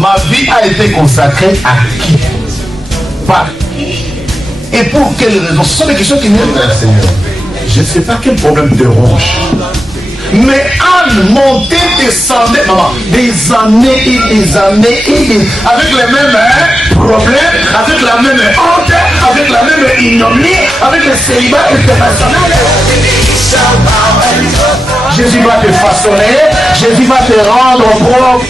Ma vie a été consacrée à qui? Par qui? Et pour quelles raisons? Ce sont des questions qui viennent vers le Seigneur. Je ne sais pas quel problème te ronge. Mais Anne montait, descendait, maman, des années et des années et des... avec les mêmes problèmes, avec la même honte, avec la même ignominie, avec le célibat international. Jésus va te façonner, Jésus va te rendre propre.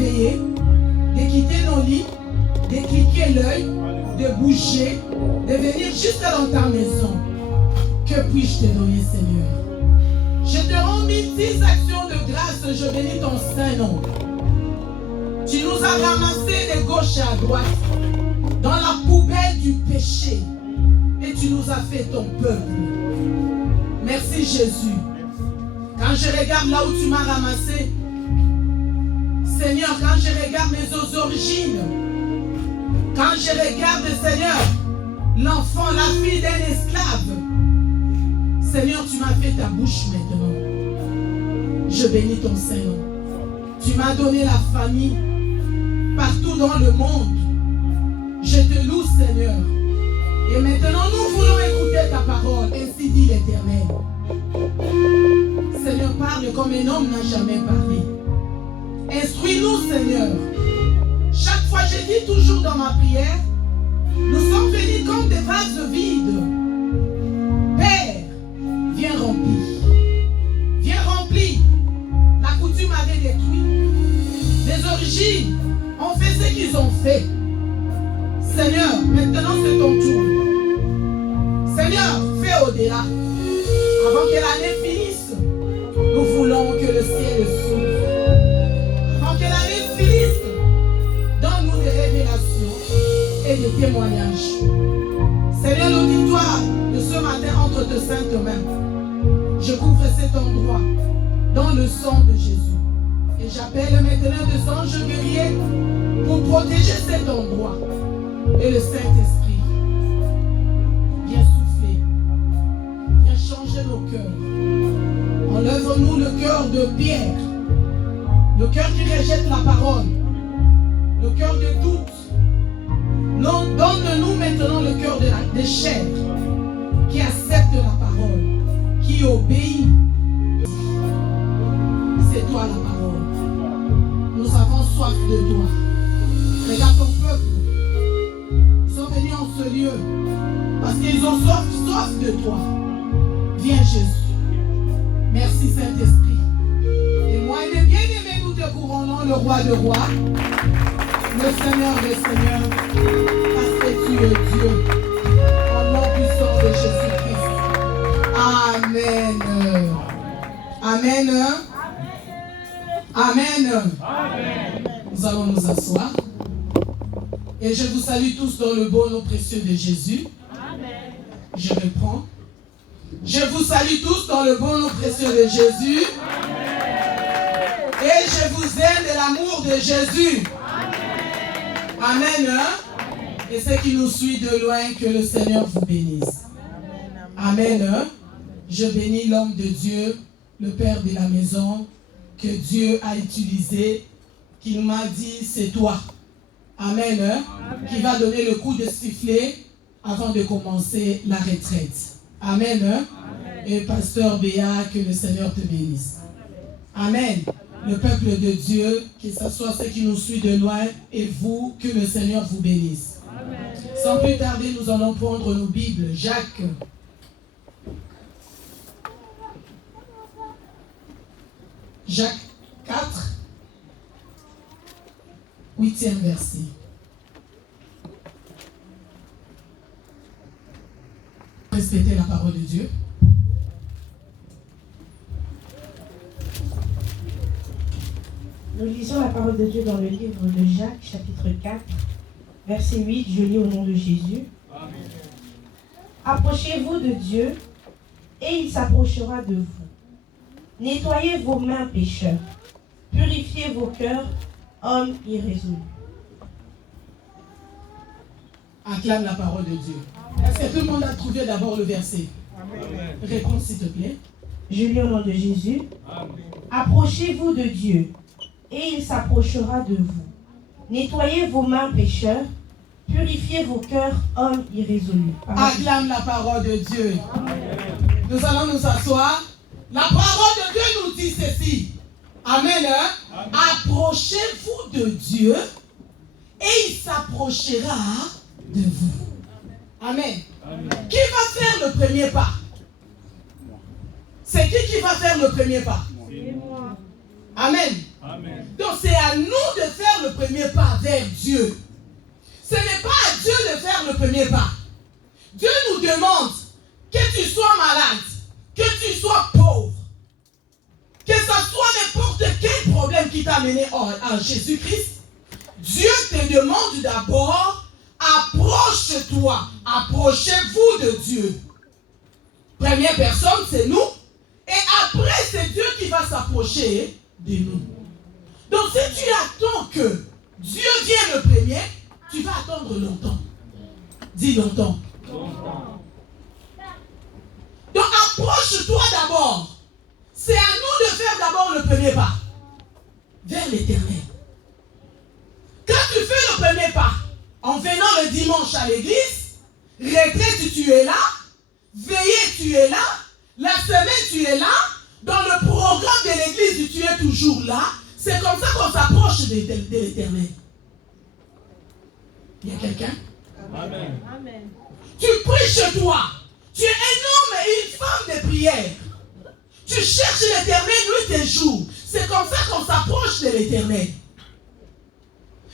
réveiller, de quitter nos lits, de cliquer l'œil, de bouger, de venir jusque dans ta maison. Que puis-je te donner, Seigneur? Je te rends 1010 actions de grâce, je bénis ton Saint-Nom. Tu nous as ramassés de gauche à droite, dans la poubelle du péché, et tu nous as fait ton peuple. Merci Jésus. Quand je regarde là où tu m'as ramassé, Seigneur, quand je regarde mes origines, quand je regarde, Seigneur, l'enfant, la fille d'un esclave, Seigneur, tu m'as fait ta bouche maintenant. Je bénis ton Seigneur. Tu m'as donné la famille partout dans le monde. Je te loue, Seigneur. Et maintenant, nous voulons écouter ta parole. Ainsi dit l'Éternel. Seigneur, parle comme un homme n'a jamais parlé. Instruis-nous, Seigneur. Chaque fois, je dis toujours dans ma prière, nous sommes venus comme des vases vides. Père, viens remplir. Viens remplir. La coutume avait détruit. Les origines ont fait ce qu'ils ont fait. Seigneur, maintenant c'est ton tour. Seigneur, fais au-delà. Avant que l'année finisse, nous voulons que le ciel s'ouvre. Avant que l'année finisse, donne-nous des révélations et des témoignages. Seigneur, l'auditoire de ce matin entre tes saintes mains. Je couvre cet endroit dans le sang de Jésus. Et j'appelle maintenant des anges guerriers pour protéger cet endroit. Et le Saint-Esprit, viens souffler, viens changer nos cœurs. Enlève-nous le cœur de pierre, le cœur qui rejette la parole, le cœur de doute. Non, donne-nous maintenant le cœur de chair, qui accepte la parole, qui obéit. C'est toi la parole. Nous avons soif de toi. Regarde ton peuple. Ils sont venus en ce lieu parce qu'ils ont soif de toi. Viens Jésus. Merci Saint-Esprit. Et moi et mes bien-aimés, nous te couronnons le roi de rois, le Seigneur des seigneurs, parce que tu es Dieu. Au nom puissant de Jésus-Christ. Amen. Amen. Amen. Amen. Nous allons nous asseoir. Et je vous salue tous dans le beau nom précieux de Jésus. Amen. Je reprends. Je vous salue tous dans le beau nom précieux de Jésus. Amen. Et je vous aime de l'amour de Jésus. Amen. Amen. Amen. Et ceux qui nous suivent de loin, que le Seigneur vous bénisse. Amen. Amen. Je bénis l'homme de Dieu, le Père de la maison, que Dieu a utilisé, qui m'a dit, c'est toi. Amen. Amen. Qui va donner le coup de sifflet avant de commencer la retraite. Amen. Amen. Et pasteur Béa, que le Seigneur te bénisse. Amen. Le peuple de Dieu, que ce soit ceux qui nous suivent de loin, et vous, que le Seigneur vous bénisse. Amen. Sans plus tarder, nous allons prendre nos Bibles. Jacques. Jacques 4, 8e verset. Respectez la parole de Dieu. Nous lisons la parole de Dieu dans le livre de Jacques, chapitre 4, verset 8. Je lis au nom de Jésus. Amen. Approchez-vous de Dieu, et il s'approchera de vous. Nettoyez vos mains, pécheurs. Purifiez vos cœurs, hommes irrésolus. Acclame la parole de Dieu. Est-ce que tout le monde a trouvé d'abord le verset? Amen. Réponds s'il te plaît. Je lis au nom de Jésus. Amen. Approchez-vous de Dieu, et il s'approchera de vous. Nettoyez vos mains, pécheurs. Purifiez vos cœurs, hommes irrésolus. Amen. Acclame la parole de Dieu. Amen. Nous allons nous asseoir. La parole de Dieu nous dit ceci. Amen. Amen. Approchez-vous de Dieu et il s'approchera de vous. Amen. Amen. Qui va faire le premier pas? C'est qui va faire le premier pas? C'est moi. Amen. Amen. Donc c'est à nous de faire le premier pas vers Dieu. Ce n'est pas à Dieu de faire le premier pas. Dieu nous demande que tu sois malade, que tu sois pauvre, que ce soit n'importe quel problème qui t'a mené à Jésus-Christ. Dieu te demande d'abord, approche-toi, approchez-vous de Dieu. Première personne, c'est nous. Et après, c'est Dieu qui va s'approcher de nous. Donc si tu attends que Dieu vienne le premier, tu vas attendre longtemps. Dis longtemps. Donc approche-toi d'abord. C'est à nous de faire d'abord le premier pas vers l'Éternel. Quand tu fais le premier pas en venant le dimanche à l'église, retraite tu es là, veillée tu es là, la semaine tu es là, dans le programme de l'église tu es toujours là. C'est comme ça qu'on s'approche de l'Éternel. Il y a quelqu'un? Amen. Amen. Tu pries chez toi. Tu es un homme et une femme de prière. Tu cherches l'Éternel nuit et jour. C'est comme ça qu'on s'approche de l'Éternel.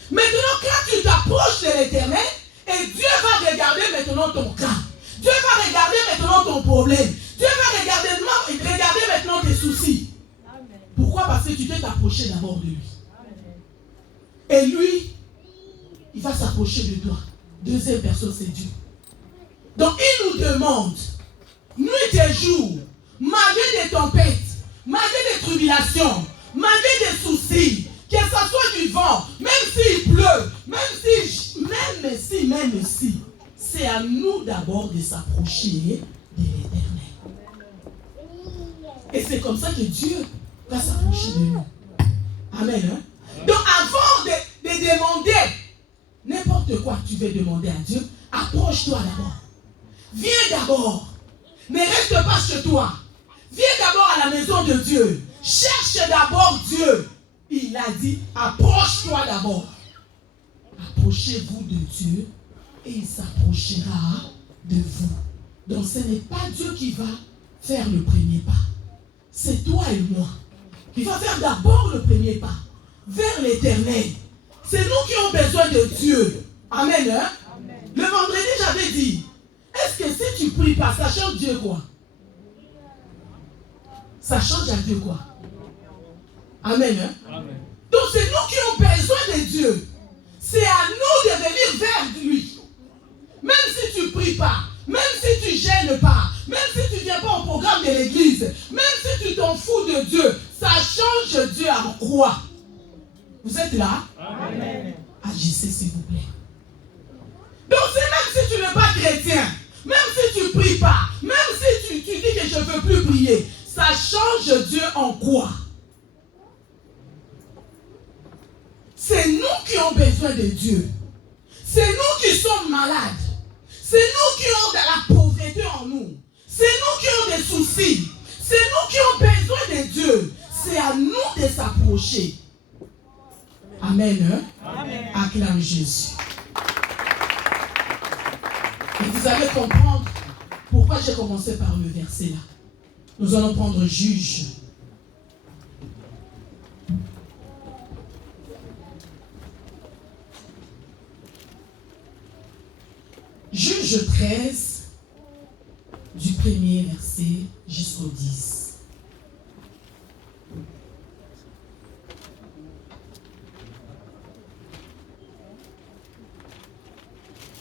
Maintenant, quand tu t'approches de l'Éternel, et Dieu va regarder maintenant ton cas. Dieu va regarder maintenant ton problème. Dieu va regarder maintenant tes soucis. Amen. Pourquoi? Parce que tu t'es approché d'abord de lui. Amen. Et lui, il va s'approcher de toi. Deuxième personne, c'est Dieu. Donc, il nous demande, nuit et jour, malgré des tempêtes, malgré des tribulations, malgré des soucis, que ce soit du vent, même s'il pleut, même si, c'est à nous d'abord de s'approcher de l'Éternel. Et c'est comme ça que Dieu va s'approcher de nous. Amen. Hein? Donc, avant de demander n'importe quoi que tu veux demander à Dieu, approche-toi d'abord. Viens d'abord. Ne reste pas chez toi. Viens d'abord à la maison de Dieu. Cherche d'abord Dieu. Il a dit, approche-toi d'abord. Approchez-vous de Dieu et il s'approchera de vous. Donc ce n'est pas Dieu qui va faire le premier pas. C'est toi et moi qui va faire d'abord le premier pas vers l'Éternel. C'est nous qui avons besoin de Dieu. Amen. Hein? Amen. Le vendredi, j'avais dit, est-ce que si tu pries pas, ça change Dieu quoi? Ça change à Dieu quoi? Amen. Hein? Amen. Donc c'est nous qui avons besoin de Dieu. C'est à nous de venir vers lui. Même si tu ne pries pas, même si tu ne gênes pas, même si tu ne viens pas au programme de l'église, même si tu t'en fous de Dieu, ça change Dieu à quoi? Vous êtes là? Amen. Agissez s'il vous plaît. Donc c'est même si tu n'es pas chrétien, même si tu ne pries pas, même si tu dis que je ne veux plus prier, ça change Dieu en quoi? C'est nous qui avons besoin de Dieu. C'est nous qui sommes malades. C'est nous qui avons de la pauvreté en nous. C'est nous qui avons des soucis. C'est nous qui avons besoin de Dieu. C'est à nous de s'approcher. Amen. Hein? Amen. Acclame Jésus. Et vous allez comprendre pourquoi j'ai commencé par le verset là. Nous allons prendre Juge. Juge 13, du premier verset jusqu'au 10.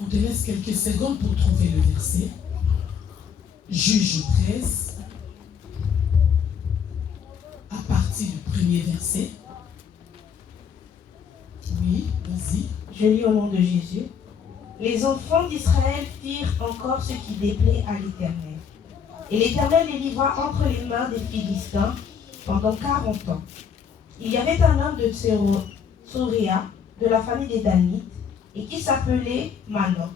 On te laisse quelques secondes pour trouver le verset. Juge 13, à partir du premier verset. Oui, vas-y. Je lis au nom de Jésus. Les enfants d'Israël firent encore ce qui déplaît à l'Éternel. Et l'Éternel les livra entre les mains des Philistins pendant 40 ans. Il y avait un homme de Tsoréa, de la famille des Danites, et qui s'appelait Manoch.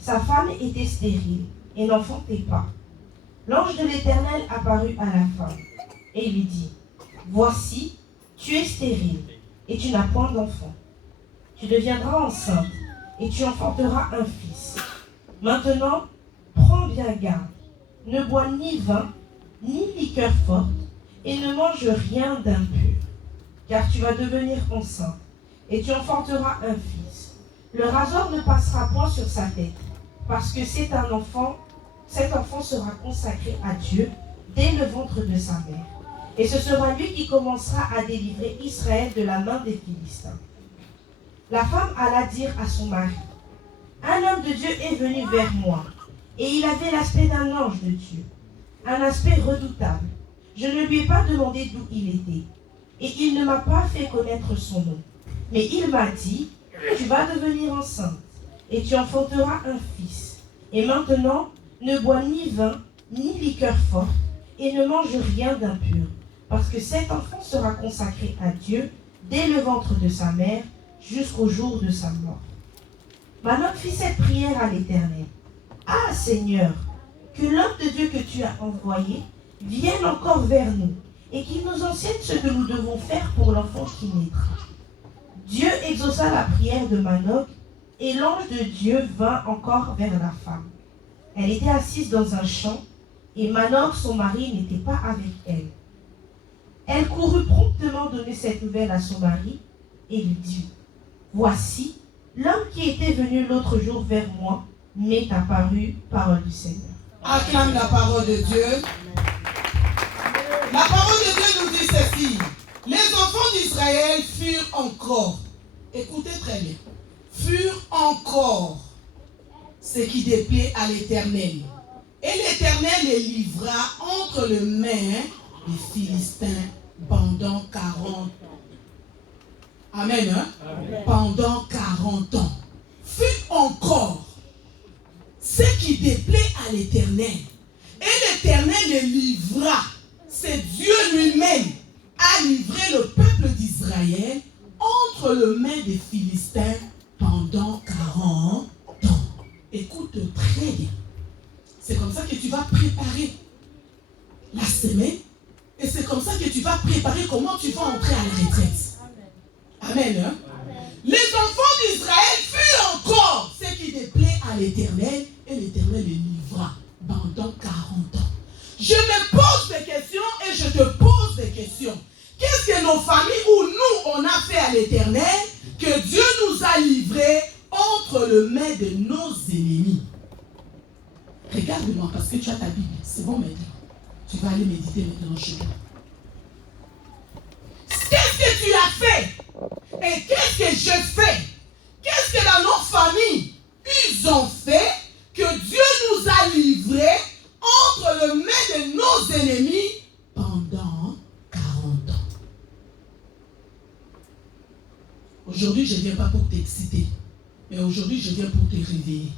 Sa femme était stérile et n'enfantait pas. L'ange de l'Éternel apparut à la femme et lui dit, « Voici, tu es stérile et tu n'as point d'enfant. Tu deviendras enceinte et tu enfanteras un fils. Maintenant, prends bien garde, ne bois ni vin, ni liqueur forte, et ne mange rien d'impur. car tu vas devenir enceinte, et tu enfanteras un fils. Le rasoir ne passera point sur sa tête, parce que cet enfant sera consacré à Dieu dès le ventre de sa mère. Et ce sera lui qui commencera à délivrer Israël de la main des Philistins. La femme alla dire à son mari, un homme de Dieu est venu vers moi, et il avait l'aspect d'un ange de Dieu, un aspect redoutable. Je ne lui ai pas demandé d'où il était, et il ne m'a pas fait connaître son nom. Mais il m'a dit, tu vas devenir enceinte, et tu enfanteras un fils. Et maintenant, ne bois ni vin, ni liqueur forte, et ne mange rien d'impur, parce que cet enfant sera consacré à Dieu dès le ventre de sa mère, jusqu'au jour de sa mort. Manoch fit cette prière à l'Éternel. Ah Seigneur, que l'homme de Dieu que tu as envoyé vienne encore vers nous, et qu'il nous enseigne ce que nous devons faire pour l'enfant qui naîtra. Dieu exauça la prière de Manoch, et l'ange de Dieu vint encore vers la femme. Elle était assise dans un champ, et Manoch, son mari, n'était pas avec elle. Elle courut promptement donner cette nouvelle à son mari, et lui dit, voici, l'homme qui était venu l'autre jour vers moi m'est apparu, parole du Seigneur. Acclame la parole de Dieu. La parole de Dieu nous dit ceci. Les enfants d'Israël furent encore, écoutez très bien, furent encore ce qui déplaît à l'Éternel. Et l'Éternel les livra entre les mains des Philistins pendant 40 ans. Amen, hein? Amen. Pendant 40 ans. Fut encore ce qui déplaît à l'Éternel. Et l'Éternel les livra. C'est Dieu lui-même a livré le peuple d'Israël entre les mains des Philistins pendant 40 ans. Écoute très bien. C'est comme ça que tu vas préparer la semaine. Et c'est comme ça que tu vas préparer comment tu vas entrer à la retraite. Amen. Hein? Amen. Les enfants d'Israël furent encore ce qui déplaît à l'Éternel, et l'Éternel les livra pendant 40 ans. Je me pose des questions et je te pose des questions. Qu'est-ce que nos familles ou nous on a fait à l'Éternel que Dieu nous a livré entre les mains de nos ennemis? Regarde-moi parce que tu as ta Bible. C'est bon maintenant. Tu vas aller méditer maintenant chez toi. Qu'est-ce que tu as fait? Et qu'est-ce que je fais? Qu'est-ce que dans nos familles, ils ont fait que Dieu nous a livrés entre les mains de nos ennemis pendant 40 ans? Aujourd'hui, je ne viens pas pour t'exciter, mais aujourd'hui, je viens pour te réveiller,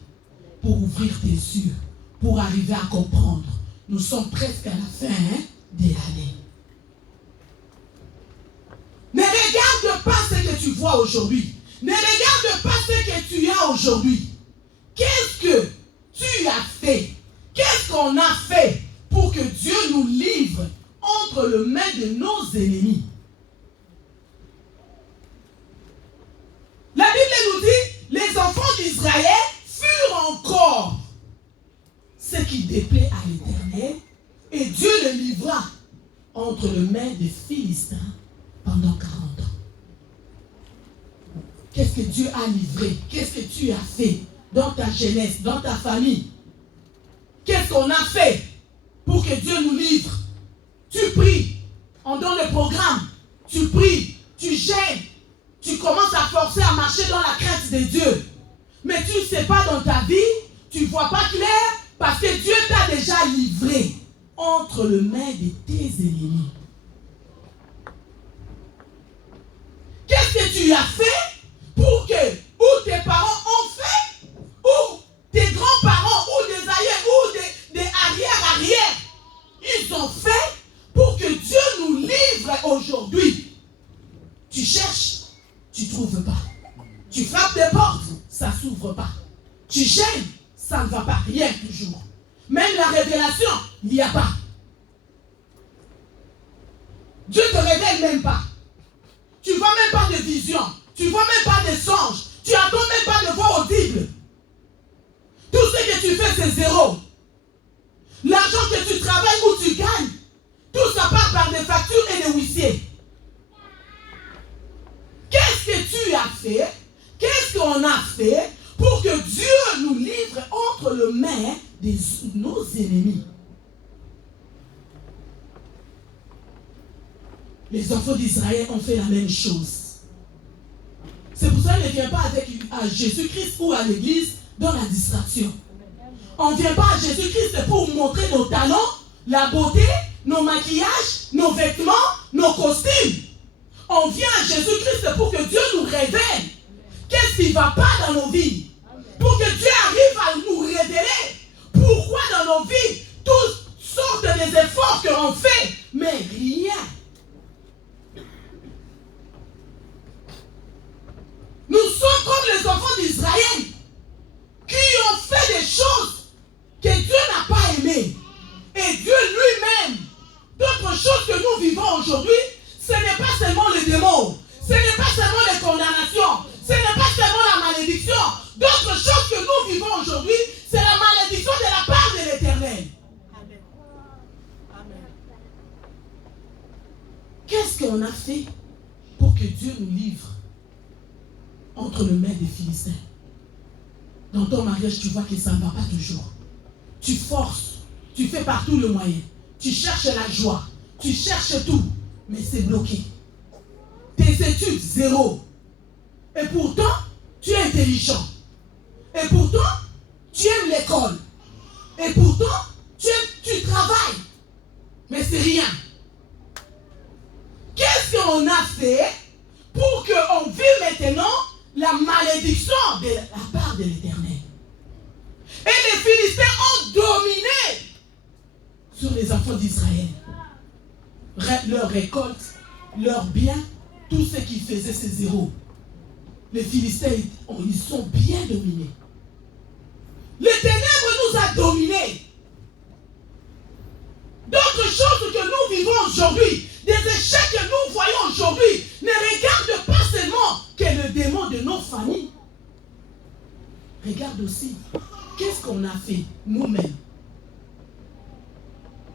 pour ouvrir tes yeux, pour arriver à comprendre. Nous sommes presque à la fin de l'année. Ne regarde pas ce que tu vois aujourd'hui. Ne regarde pas ce que tu as aujourd'hui. Qu'est-ce que tu as fait? Qu'est-ce qu'on a fait pour que Dieu nous livre entre les mains de nos ennemis? La Bible nous dit, les enfants d'Israël furent encore ce qui déplaît à l'Éternel, et Dieu les livra entre les mains des Philistins pendant 40 ans. Qu'est-ce que Dieu a livré? Qu'est-ce que tu as fait dans ta jeunesse, dans ta famille? Qu'est-ce qu'on a fait pour que Dieu nous livre? Tu pries, on donne le programme, tu pries, tu gênes, tu commences à forcer à marcher dans la crainte de Dieu. Mais tu ne sais pas dans ta vie, tu ne vois pas clair, parce que Dieu t'a déjà livré entre les mains de tes ennemis. Qu'est-ce que tu as fait pour que, ou tes parents ont fait, ou tes grands-parents, ou des aïeux, ou des arrière-arrière, ils ont fait pour que Dieu nous livre aujourd'hui? Tu cherches, tu ne trouves pas. Tu frappes des portes, ça ne s'ouvre pas. Tu gênes, ça ne va pas, rien toujours. Même la révélation, il n'y a pas. Dieu ne te révèle même pas. Tu ne vois même pas de vision. Tu ne vois même pas de songe. Tu n'attends même pas de voix audible. Tout ce que tu fais, c'est zéro. L'argent que tu travailles ou tu gagnes, tout ça part par des factures et des huissiers. des ennemis. Les enfants d'Israël ont fait la même chose. C'est pour ça qu'on ne vient pas à Jésus-Christ ou à l'église dans la distraction. On ne vient pas à Jésus-Christ pour montrer nos talents, la beauté, nos maquillages, nos vêtements, nos costumes. On vient à Jésus-Christ pour que Dieu nous révèle qu'est-ce qui ne va pas dans nos vies. Pour que Dieu arrive à nous révéler pourquoi dans nos vies, toutes sortes des efforts que l'on fait, mais rien. Nous sommes comme les enfants d'Israël qui ont fait des choses que Dieu n'a pas aimées. Et Dieu lui-même, d'autres choses que nous vivons aujourd'hui, ce n'est pas seulement les démons, ce n'est pas seulement les condamnations, ce n'est pas seulement la malédiction. D'autres choses que nous vivons aujourd'hui, c'est la malédiction de la part de l'Éternel. Amen. Amen. Qu'est-ce qu'on a fait pour que Dieu nous livre entre les mains des Philistins? Dans ton mariage, tu vois que ça ne va pas toujours. Tu forces, tu fais par tous les moyens. Tu cherches la joie, tu cherches tout, mais c'est bloqué. Tes études, zéro. Et pourtant, tu es intelligent. Et pourtant, tu aimes l'école. Et pourtant, tu travailles. Mais c'est rien. Qu'est-ce qu'on a fait pour qu'on vive maintenant la malédiction de la part de l'Éternel? Et les Philistins ont dominé sur les enfants d'Israël. Leur récolte, leurs biens, tout ce qu'ils faisaient, c'est zéro. Les Philistins, ils sont bien dominés. Les ténèbres nous a dominés. D'autres choses que nous vivons aujourd'hui, des échecs que nous voyons aujourd'hui, ne regardent pas seulement que le démon de nos familles. Regarde aussi, qu'est-ce qu'on a fait nous-mêmes?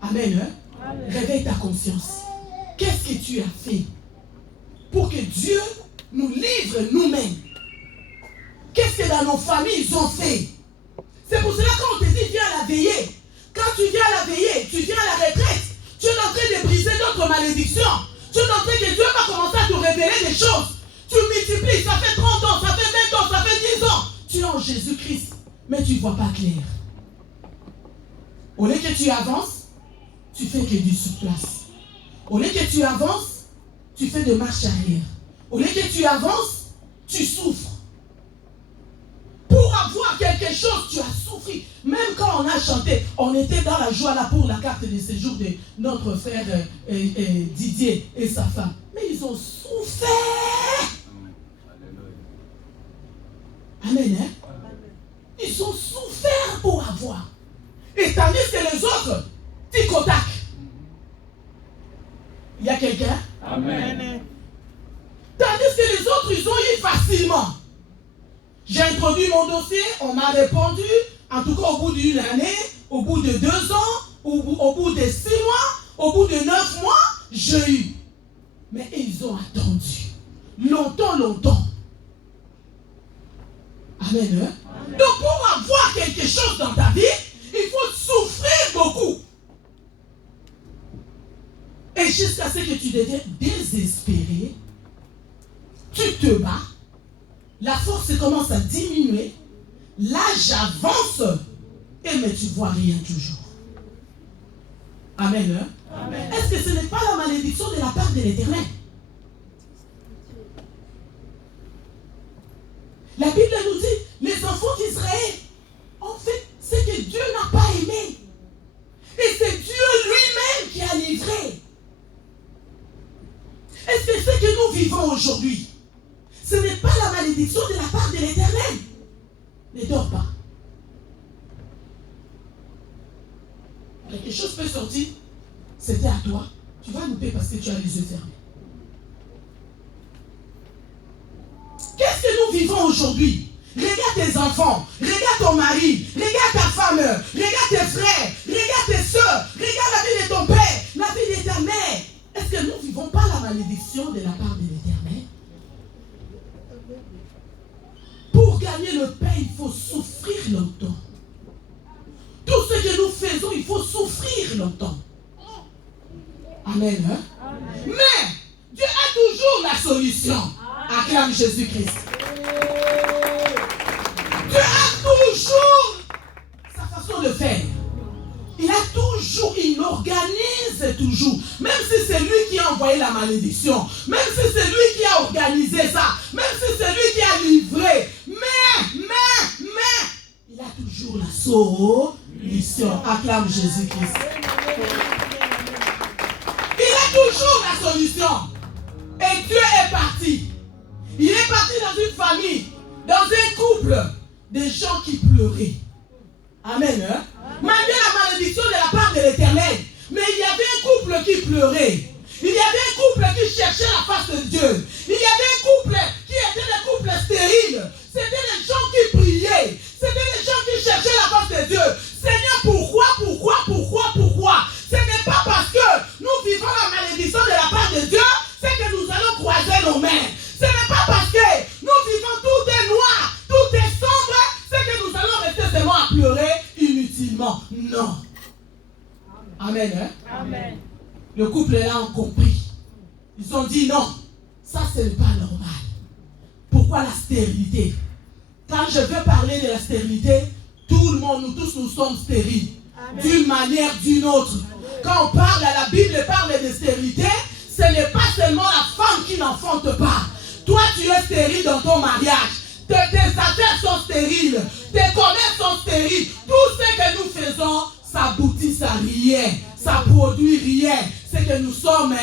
Amen, hein? Amen. Réveille ta conscience. Qu'est-ce que tu as fait pour que Dieu nous livre nous-mêmes? Qu'est-ce que dans nos familles ils ont fait? C'est pour cela qu'on te dit viens à la veillée. Quand tu viens à la veillée, tu viens à la retraite, tu es en train de briser notre malédiction. Tu es en train que Dieu va commencer à te révéler des choses. Tu multiplies, ça fait 30 ans, ça fait 20 ans, ça fait 10 ans. Tu es en Jésus-Christ, mais tu ne vois pas clair. Au lieu que tu avances, tu fais que du sur-place. Au lieu que tu avances, tu fais de marche arrière. Au lieu que tu avances, tu souffres. Pour avoir quelque chose, tu as souffert. Même quand on a chanté, on était dans la joie là pour la carte de séjour de notre frère Didier et sa femme. Mais ils ont souffert. Amen, hein? Ils ont souffert pour avoir. Et tandis que les autres, tic-au-tac. Il y a quelqu'un? Amen. Tandis que les autres, ils ont eu facilement. J'ai introduit mon dossier, on m'a répondu, en tout cas au bout d'une année, au bout de 2 ans, au bout de 6 mois, au bout de 9 mois, j'ai eu. Mais ils ont attendu. Longtemps. Amen. Hein? Amen. Donc pour avoir quelque chose dans ta vie, il faut souffrir beaucoup. Et jusqu'à ce que tu deviennes désespéré, tu te bats, la force commence à diminuer, l'âge avance, mais tu ne vois rien toujours. Amen. Hein? Amen. Est-ce que ce n'est pas la malédiction de la part de l'Éternel? La Bible nous dit, les enfants d'Israël ont fait ce que Dieu n'a pas aimé. Et c'est Dieu lui-même qui a livré. Est-ce que ce que nous vivons aujourd'hui, ce n'est pas la malédiction de la part de l'Éternel? Ne dors pas. Quelque chose peut sortir, c'était à toi. Tu vas louper parce que tu as les yeux fermés. Qu'est-ce que nous vivons aujourd'hui? Regarde tes enfants, regarde ton mari, regarde ta femme, regarde tes frères, regarde tes soeurs, regarde la vie de ton père, la vie de ta mère. Est-ce que nous ne vivons pas la malédiction de la part de l'Éternel? Pour gagner le pain, il faut souffrir longtemps. Tout ce que nous faisons, il il faut souffrir longtemps. Amen. Hein? Mais Dieu a toujours la solution. Acclame Jésus-Christ. Dieu a toujours sa façon de faire. Il organise toujours. Même si c'est lui qui a envoyé la malédiction, même si c'est lui qui a organisé ça, même si c'est lui qui a livré, mais, il a toujours la solution. Acclame Jésus-Christ. Il a toujours la solution. Et Dieu est parti. Il est parti dans une famille, dans un couple, des gens qui pleuraient. Amen. Hein? Malgré la malédiction de la part de l'Éternel, mais il y avait un couple qui pleurait. Il y avait un couple qui cherchait la face de Dieu. Il y avait un couple qui était des couples stériles. C'était des gens qui priaient. C'était des gens qui cherchaient la face de Dieu. Seigneur, pourquoi? Ce n'est pas parce que nous vivons la malédiction de la part de Dieu, c'est que nous allons croiser nos mains. Ce n'est pas parce que nous vivons tout est noir, tout est sombre, c'est que nous allons rester seulement à pleurer inutilement. Non. Amen. Hein? Amen. Le couple là ont compris. Ils ont dit non, ça ce n'est pas normal. Pourquoi la stérilité? Quand je veux parler de la stérilité, tout le monde, nous tous, nous sommes stériles. D'une manière, d'une autre. Quand on parle, la Bible parle de stérilité, ce n'est pas seulement la femme qui n'enfante pas. Toi, tu es stérile dans ton mariage. Tes affaires sont stériles. Tes commerces sont stériles. Tout ce que nous faisons, ça aboutit à rien. Ça produit rien. C'est que nous sommes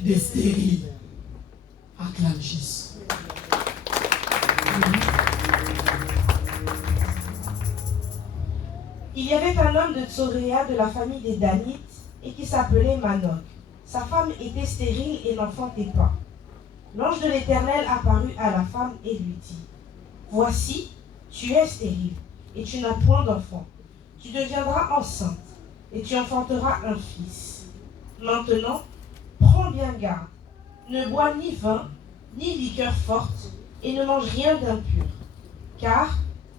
des stériles. Acclame Jésus. Il y avait un homme de Tsoréa de la famille des Danites et qui s'appelait Manoch. Sa femme était stérile et n'enfantait pas. L'ange de l'Éternel apparut à la femme et lui dit: Voici, tu es stérile et tu n'as point d'enfant. Tu deviendras enceinte et tu enfanteras un fils. Maintenant, prends bien garde. Ne bois ni vin, ni liqueur forte et ne mange rien d'impur. Car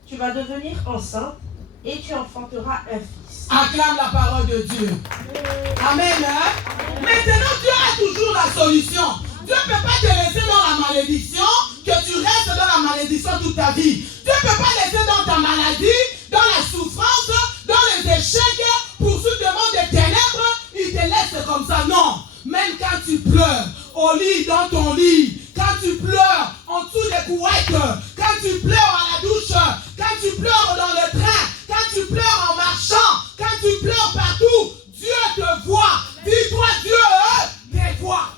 tu vas devenir enceinte et tu enfanteras un fils. Acclame la parole de Dieu. Amen. Hein? Maintenant, Dieu a toujours la solution. Dieu ne peut pas te laisser dans la malédiction, que tu restes dans la malédiction toute ta vie. Dieu ne peut pas laisser dans ta maladie, dans la souffrance, dans les échecs, pour ce demande des ténèbres, il te laisse comme ça. Non. Même quand tu pleures, au lit, dans ton lit, quand tu pleures en dessous des couettes, quand tu pleures à la douche, quand tu pleures dans le train, quand tu pleures en marchant, quand tu pleures partout, Dieu te voit. Dis-toi, Dieu te voit.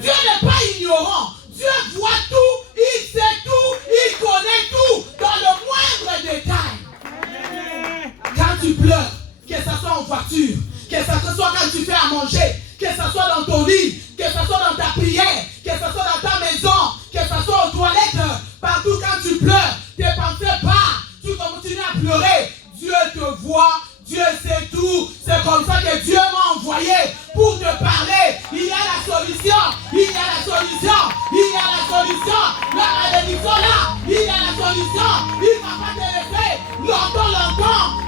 Dieu n'est pas ignorant. Dieu voit tout, il sait tout, il connaît tout dans le moindre détail. Quand tu pleures, que ce soit en voiture, que ce soit quand tu fais à manger, que ce soit dans ton lit, que ce soit dans ta prière, que ce soit dans ta maison, que ce soit aux toilettes, partout quand tu pleures, tes pensées partent, tu continues à pleurer, Dieu te voit, Dieu sait tout. C'est comme ça que Dieu m'a envoyé pour te parler. Il y a la solution, il y a la solution, il y a la solution. La malédiction là, il y a la solution. Il ne va pas te laisser longtemps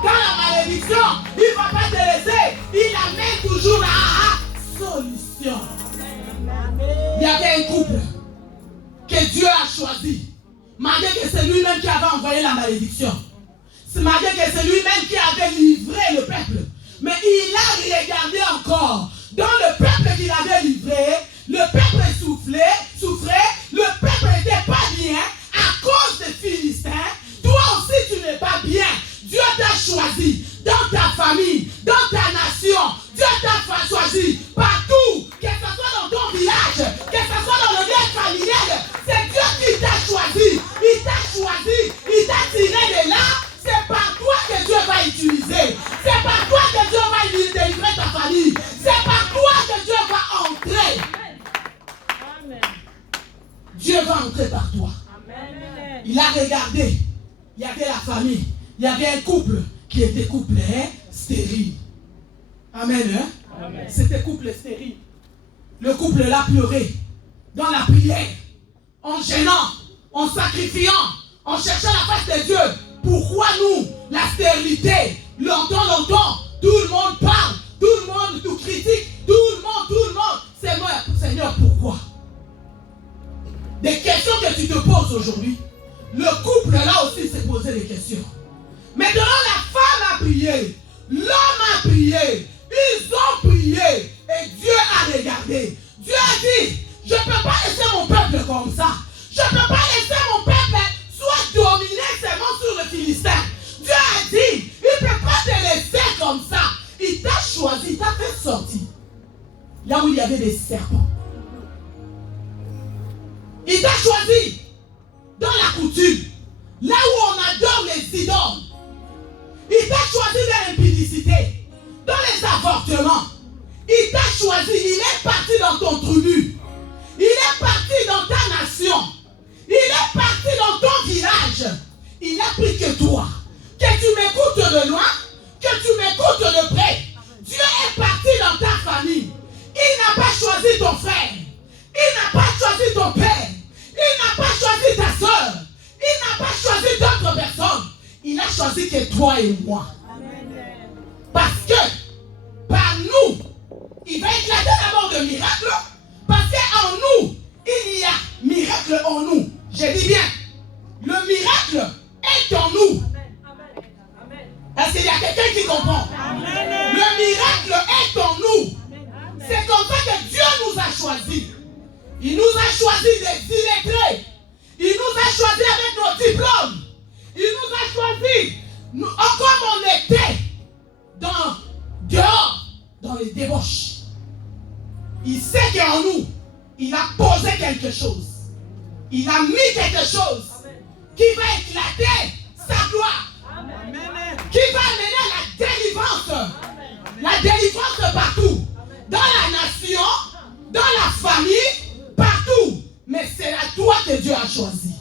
dans la malédiction. Il ne va pas te laisser. Il amène toujours la solution. Il y avait un couple que Dieu a choisi. Malgré que c'est lui-même qui avait envoyé la malédiction. C'est malgré que c'est lui-même qui avait livré le peuple. Mais il a regardé encore. Dans le peuple qu'il avait livré, le peuple souffrait, le peuple n'était pas bien à cause des Philistins. Toi aussi tu n'es pas bien. Dieu t'a choisi dans ta famille, dans ta nation. Dieu t'a choisi partout, que ce soit dans ton village, que ce soit dans le lien familial. C'est Dieu qui t'a choisi. Il t'a choisi, il t'a tiré de là. C'est par toi que Dieu va utiliser. C'est par toi que Dieu va délivrer ta famille. C'est par toi que Dieu va entrer. Amen. Dieu va entrer par toi. Amen. Il a regardé. Il y avait la famille. Il y avait un couple qui était couple stérile. Amen. Amen. C'était couple stérile. Le couple l'a pleuré dans la prière, en gênant, en sacrifiant, en cherchant la face de Dieu. Pourquoi nous, la stérilité, longtemps, tout le monde parle, tout le monde nous critique, tout le monde, c'est moi, Seigneur, pourquoi? Des questions que tu te poses aujourd'hui. Le couple là aussi s'est posé des questions. Maintenant, la femme a prié, l'homme a prié, ils ont prié et Dieu a regardé. Dieu a dit, je ne peux pas laisser mon peuple comme ça. Je ne peux pas laisser mon peuple soit dominé seulement sur le Philistin. Dieu a dit, il ne peut pas te laisser comme ça. Il t'a choisi, il t'a fait sortir. Là où il y avait des serpents. Il t'a choisi dans la coutume. Là où on adore les idoles. Il t'a choisi dans l'impudicité. Dans les avortements. Il t'a choisi. Il est parti dans ton tribu. Il est parti dans ta nation. Il est parti dans ton village. Il n'a pris que toi. Que tu m'écoutes de loin, que tu m'écoutes de près. Dieu est parti dans ta famille. Il n'a pas choisi ton frère. Il n'a pas choisi ton père. Il n'a pas choisi ta soeur. Il n'a pas choisi d'autres personnes. Il a choisi que toi et moi. Parce que par nous, il va éclater d'abord de miracles. Parce qu'en nous, il y a miracle en nous. Je dis bien, le miracle est en nous. Est-ce qu'il y a quelqu'un qui comprend? Le miracle est en nous. C'est comme ça que Dieu nous a choisis. Il nous a choisis des illettrés. Il nous a choisis avec nos diplômes. Il nous a choisis comme on était dehors, dans les débauches. Il sait qu'en nous, il a posé quelque chose. Il a mis quelque chose qui va éclater sa gloire. Qui va amener la délivrance. La délivrance partout. Dans la nation, dans la famille, partout. Mais c'est à toi que Dieu a choisi.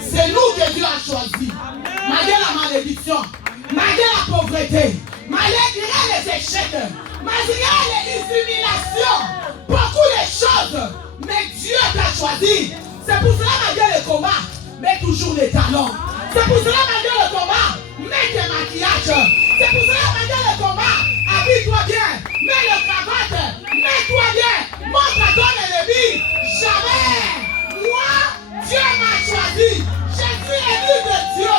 C'est nous que Dieu a choisi. Malgré la malédiction, malgré la pauvreté, malgré les échecs, malgré les humiliations, beaucoup de choses. Mais Dieu t'a choisi. C'est pour cela, malgré le combat, mets toujours les talons. C'est pour cela, malgré le combat, mets tes maquillages. C'est pour cela, malgré le combat, habille-toi bien, mets le cravate, mets-toi bien, montre à ton ennemi. Jamais, moi, Dieu m'a choisi. Je suis élu de Dieu.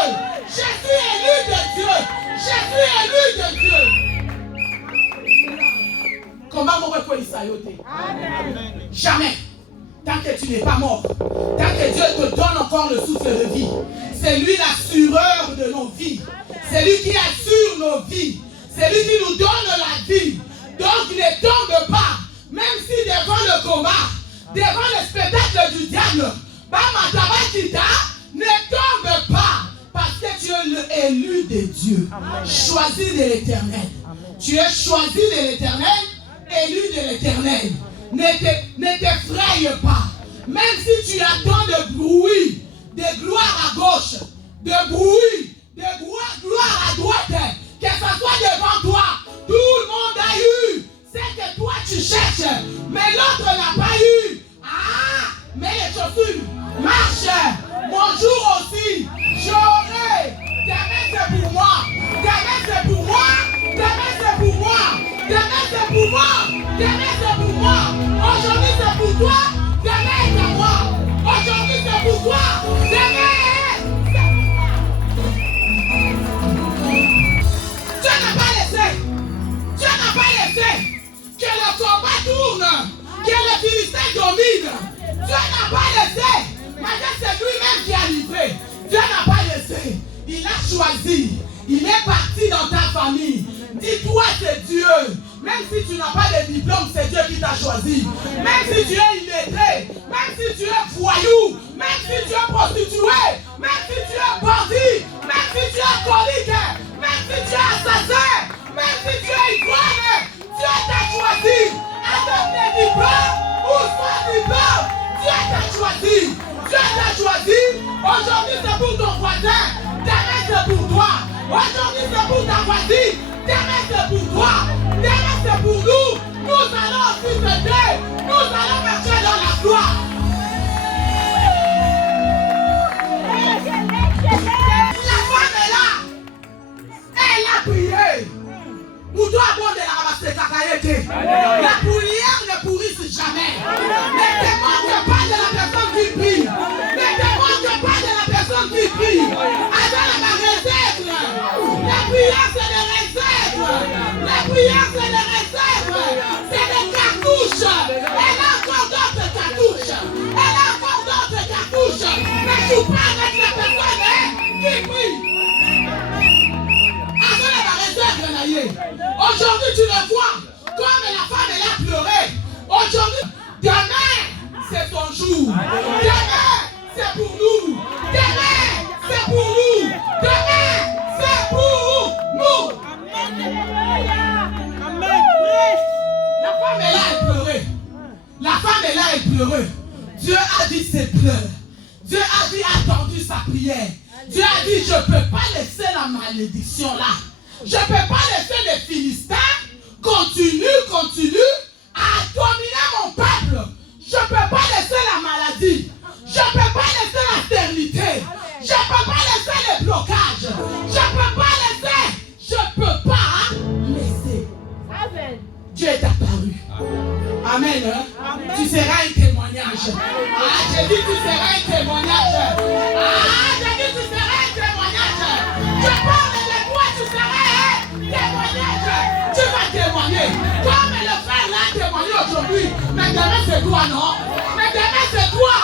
Je suis élu de Dieu. Je suis élu de Dieu. Comment mon recueil sayoté? Jamais. Tant que tu n'es pas mort, tant que Dieu te donne encore le souffle de vie, c'est lui l'assureur de nos vies. C'est lui qui assure nos vies. C'est lui qui nous donne la vie. Donc ne tombe pas, même si devant le combat, devant le spectacle du diable, ne tombe pas, parce que tu es l'élu de Dieu, choisi de l'Éternel. Tu es choisi de l'Éternel, élu de l'Éternel. Ne t'effraie pas. Même si tu attends de bruit, de gloire à gauche, de bruit, de gloire à droite, que ce soit devant toi, tout le monde a eu. C'est que toi tu cherches, mais l'autre n'a pas eu. Ah, mais les chaussures marchent. Mon jour aussi, j'aurai. Demain c'est pour moi. Demain c'est pour moi. Demain c'est pour moi. Demain c'est pour moi. Demain c'est pour moi. Aujourd'hui c'est pour toi. Demain c'est pour moi. Aujourd'hui c'est pour toi. Demain c'est pour moi. Dieu n'a pas laissé. Dieu n'a pas laissé que le combat tourne. Que le Philistin domine. Dieu n'a pas laissé. Maintenant c'est lui-même qui a livré. Dieu n'a pas laissé. Il a choisi. Il est parti dans ta famille. Dis-toi c'est Dieu. Même si tu n'as pas de diplôme, c'est Dieu qui t'a choisi. Même si tu es illettré, même si tu es voyou, même si tu es prostitué, même si tu es bandit, même si tu es alcoolique, même si tu es assassin, même si tu es ivrogne, Dieu t'a choisi. Avec tes diplômes ou sans diplôme, Dieu t'a choisi. Dieu t'a choisi. Aujourd'hui c'est pour ton voisin, demain c'est pour toi. Aujourd'hui c'est pour ta voisine, demain c'est pour toi. Demain c'est pour nous. Nous allons aussi t'aider. Nous allons marcher dans la gloire. prière, c'est des réserves, c'est des cartouches. Elle a encore d'autres cartouches. Elle a encore d'autres cartouches. Mais je parle avec les personnes qui prient. Avec la réserve, Naïe. Aujourd'hui, tu le vois, comme la femme, elle a pleuré. Aujourd'hui, demain, c'est ton jour. Demain, c'est pour nous. Demain, c'est pour nous. Demain, c'est pour nous. La femme est là, elle pleurait. La femme est là, elle pleurait. Dieu a dit c'est pleurs. Dieu a dit attendu sa prière. Dieu a dit je ne peux pas laisser la malédiction là. Je ne peux pas laisser les Philistins continuer à dominer mon peuple. Je ne peux pas laisser la maladie. Je ne peux pas laisser la stérilité. Je ne peux pas laisser les blocages. Je ne peux pas laisser. Je ne peux pas laisser. Amen. Dieu est apparu. Amen. Amen. Tu seras un témoignage. Ah, j'ai dit tu seras un témoignage. Ah, j'ai dit tu seras un témoignage. Je parle de toi, tu seras un témoignage. Tu vas témoigner. Comme le frère l'a témoigné aujourd'hui. Mais demain c'est toi, non? Mais demain c'est toi.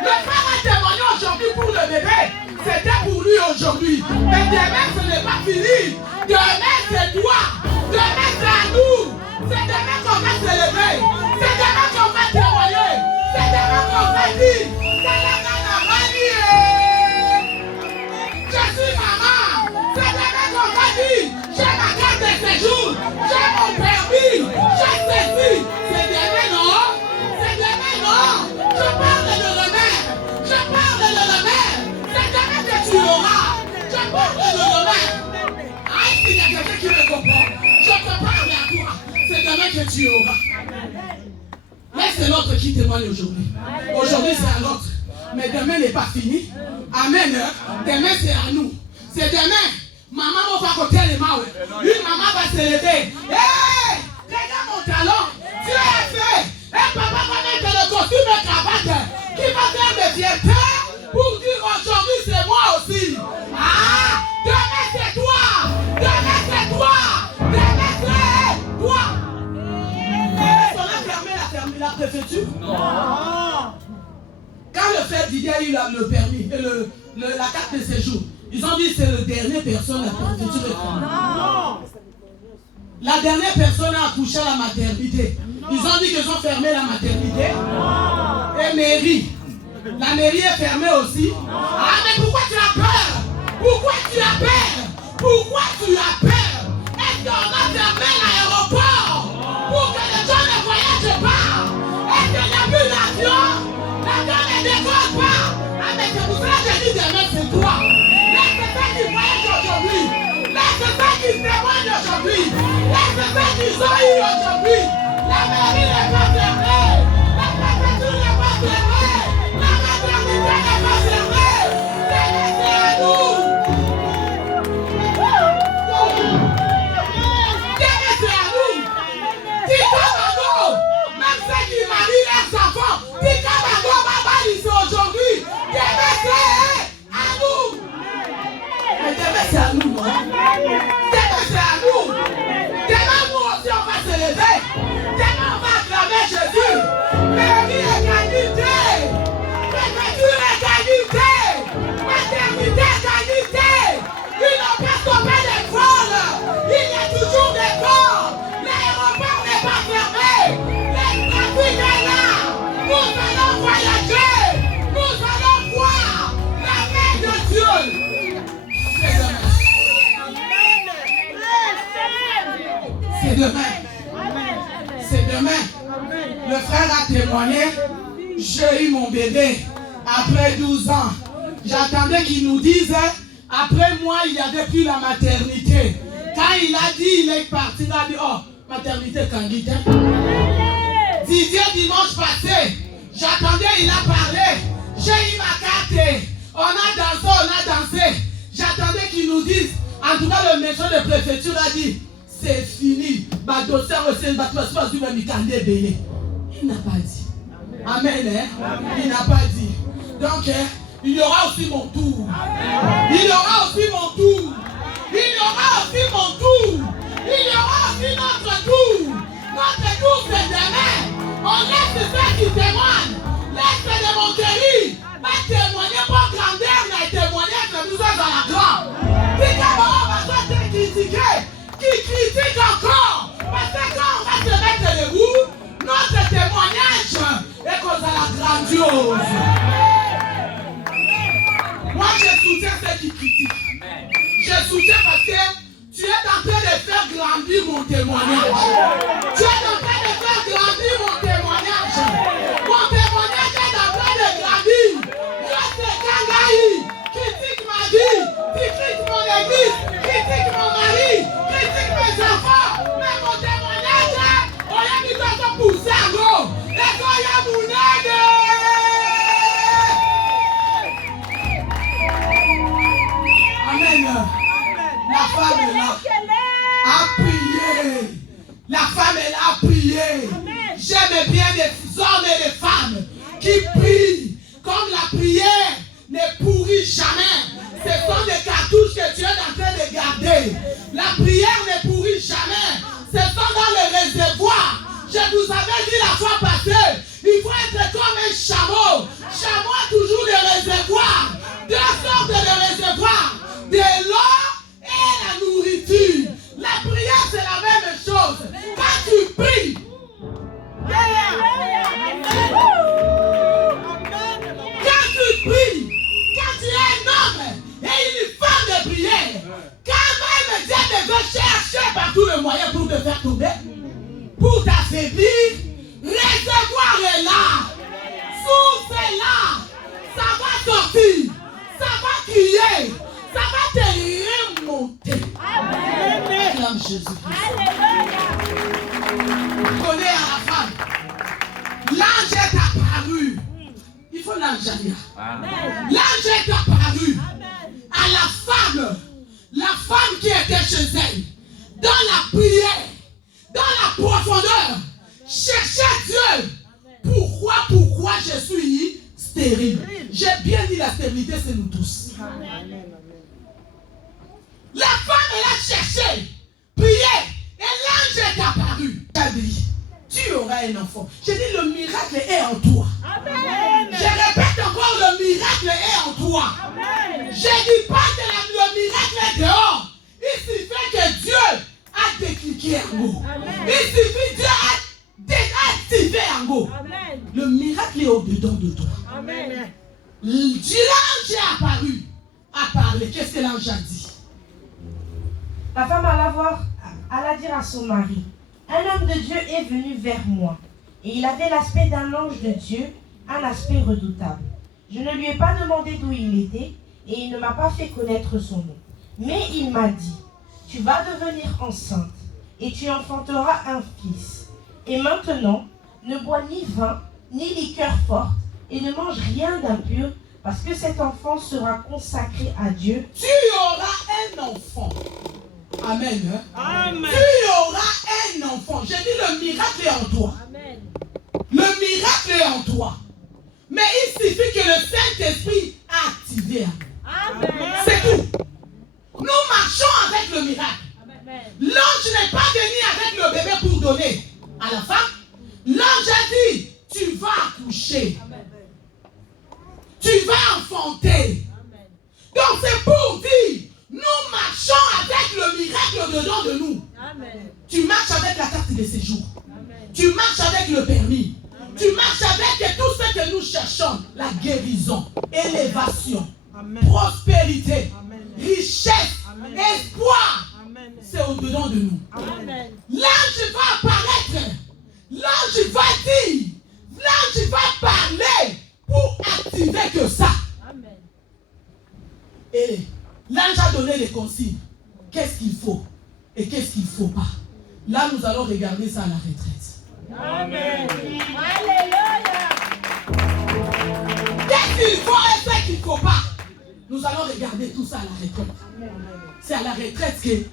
Le frère a témoigné aujourd'hui pour le bébé. C'était pour lui aujourd'hui. Mais demain ce n'est pas fini. Demain c'est toi. Demain c'est à nous. C'est demain qu'on va se lever. C'est demain qu'on va témoigner. C'est demain qu'on va dire. Je suis maman. C'est demain qu'on va dire. J'ai ma carte de séjour. J'ai mon permis. J'ai ceci. C'est demain, non? C'est demain, non? Je parle de demain. Je parle de demain. C'est demain que tu auras. Je parle de demain. Ah, s'il y a quelqu'un qui me comprend, je te parle à toi. C'est demain que tu auras. Mais c'est l'autre qui témoigne aujourd'hui. Aujourd'hui, c'est à l'autre. Mais demain n'est pas fini. Amen. Demain, c'est à nous. C'est demain. Maman va côté les mains. Une maman va se lever. Hey! Regarde mon talent. Tu as fait. Et papa va mettre le costume et cravate qui va faire des fiertés pour dire aujourd'hui, c'est moi aussi. Ah! Demain, c'est toi. Demain, c'est toi. Demain, c'est toi. Est-ce qu'on a fermé la préfecture? Non. Quand le frère Didier a eu le permis et la carte de séjour, ils ont dit que c'est la dernière personne à la préfecture est fermée. Non. La dernière personne a accouché à la maternité. Ils ont dit qu'ils ont fermé la maternité. Non. Et mairie. La mairie est fermée aussi. Ah, mais pourquoi tu as peur? Pourquoi tu as peur? Pourquoi tu as peur? Est-ce qu'on a fermé l'aéroport pour que les gens ne voyagent pas? Est-ce qu'il n'y a plus d'avion? L'avion ne décolle pas. Ah, mais c'est pour ça que j'ai dit demain, c'est toi. Laisse ceux qui voyagent aujourd'hui. Laisse ceux qui témoignent aujourd'hui. Laisse ceux qui sont eu aujourd'hui. La mairie n'est pas fermée. La préfecture n'est pas fermée. La maternité n'est pas fermée. Demain, c'est à nous. Demain, c'est à nous. Tikabago, même ceux qui marient leurs enfants, Tikabago va baliser aujourd'hui. Demain, c'est à nous. Mais demain, c'est à nous, non? Demain, c'est à nous. Demain, nous aussi, on va se lever. Demain, on va acclamer Jésus. Mairie égalité. Préfecture égalité. Maternité égalité. Ils n'ont pas stoppé l'école. Il y a toujours des corps. L'aéroport n'est pas fermé. Les trafics est là. Nous allons voyager. Nous allons voir la main de Dieu. C'est demain. C'est demain. Le frère a témoigné. J'ai eu mon bébé après 12 ans. J'attendais qu'il nous dise, après moi, il n'y avait plus la maternité. Quand il a dit, il est parti, il a dit, oh, maternité Kangita. Didier, dimanche passé, j'attendais, il a parlé. J'ai eu ma carte. On a dansé. J'attendais qu'il nous dise. En tout cas, le médecin de préfecture a dit, c'est fini. Ma dossier aussi, il n'a pas dit. Amen. Il n'a pas dit. Donc, il y aura aussi mon tour. Il y aura aussi mon tour. Il y aura aussi mon tour. Il y aura aussi notre notre douce demain. On laisse ceux qui témoignent. Laisse de mon guéri. Pas témoigner pour grandeur, mais témoigner que nous sommes à la grande. Si Cameroun va se critiquer, qui critique encore. Parce que quand on va se mettre debout, notre témoignage est cause à la grandiose. Moi, je soutiens ceux qui critiquent. Je soutiens parce que tu es en train de faire grandir mon témoignage. Tu es en train de faire grandir mon témoignage. Mon témoignage est en train de grandir. Reste Kangaï, critique ma vie, critique mon église, critique mon mari, critique mes enfants. Mais mon témoignage, on a mis dans son poussin en gros. Et quand il y a mon aide. Amen. La femme est là. A prié. La femme est là à prier. J'aime bien les hommes et les femmes qui prient. Comme la prière ne pourrit jamais. Ce sont des cartouches que tu es en train de garder. La prière ne pourrit jamais. Ce sont dans le réservoir. Je vous avais dit la fois passée, il faut être comme un chameau. Chameau a toujours des réservoirs. Deux sortes de réservoirs. De l'eau et la nourriture. La prière, c'est la même chose. Quand tu pries, quand tu pries, quand tu es un homme et une femme de prière, quand même Dieu ne veut chercher par tous les moyens pour te faire tomber, pour t'affaiblir, réservoir est là, source est là, ça va sortir, ça va crier, ça va te remonter. Amen. Jésus. Connais à la femme. L'ange est apparu. Il faut l'ange aller. L'ange est apparu à la femme qui était chez elle, dans la prière, dans la profondeur. Cherchez Dieu. Pourquoi je suis stérile? J'ai bien dit la stérilité, c'est nous tous. La femme, elle a cherché, prié, et l'ange est apparu. Elle dit, tu auras un enfant. Je dis, le miracle est en toi. Amen. Je répète encore, le miracle est en toi. Amen. Je ne dis pas que le miracle est dehors. Il suffit que Dieu a décliqué un mot. Il suffit que Dieu a activé un mot. Amen. Le miracle est au-dedans de toi. Amen. L'ange est apparu, a parlé. Qu'est-ce que l'ange a dit? La femme alla dire à son mari, un homme de Dieu est venu vers moi, et il avait l'aspect d'un ange de Dieu, un aspect redoutable. Je ne lui ai pas demandé d'où il était, et il ne m'a pas fait connaître son nom. Mais il m'a dit, tu vas devenir enceinte, et tu enfanteras un fils. Et maintenant, ne bois ni vin, ni liqueur forte, et ne mange rien d'impur, parce que cet enfant sera consacré à Dieu. Tu auras un enfant. Amen. Hein? Amen. Tu auras un enfant. J'ai dit le miracle est en toi. Amen. Le miracle est en toi. Mais il suffit que le Saint-Esprit a activé. Amen. C'est tout. Nous marchons avec le miracle. Amen. L'ange n'est pas venu avec le bébé pour donner à la femme. L'ange a dit, tu vas accoucher. Amen. Tu vas enfanter. Amen. Donc c'est pour dire, nous marchons avec le miracle dedans de nous. Amen. Tu marches avec la carte de séjour. Amen. Tu marches avec le permis. Amen. Tu marches avec tout ce que nous cherchons. La guérison, élévation, Amen. Prospérité, Amen. Richesse, Amen. Espoir. C'est au-dedans de nous. Amen. L'ange va apparaître. L'ange va dire. L'ange va parler pour activer que ça. Amen. Et l'ange a donné les consignes. Qu'est-ce qu'il faut et qu'est-ce qu'il ne faut pas. Là, nous allons regarder ça à la retraite. Amen. Alléluia. Qu'est-ce qu'il faut et ce qu'il ne faut pas. Nous allons regarder tout ça à la retraite. C'est à la retraite que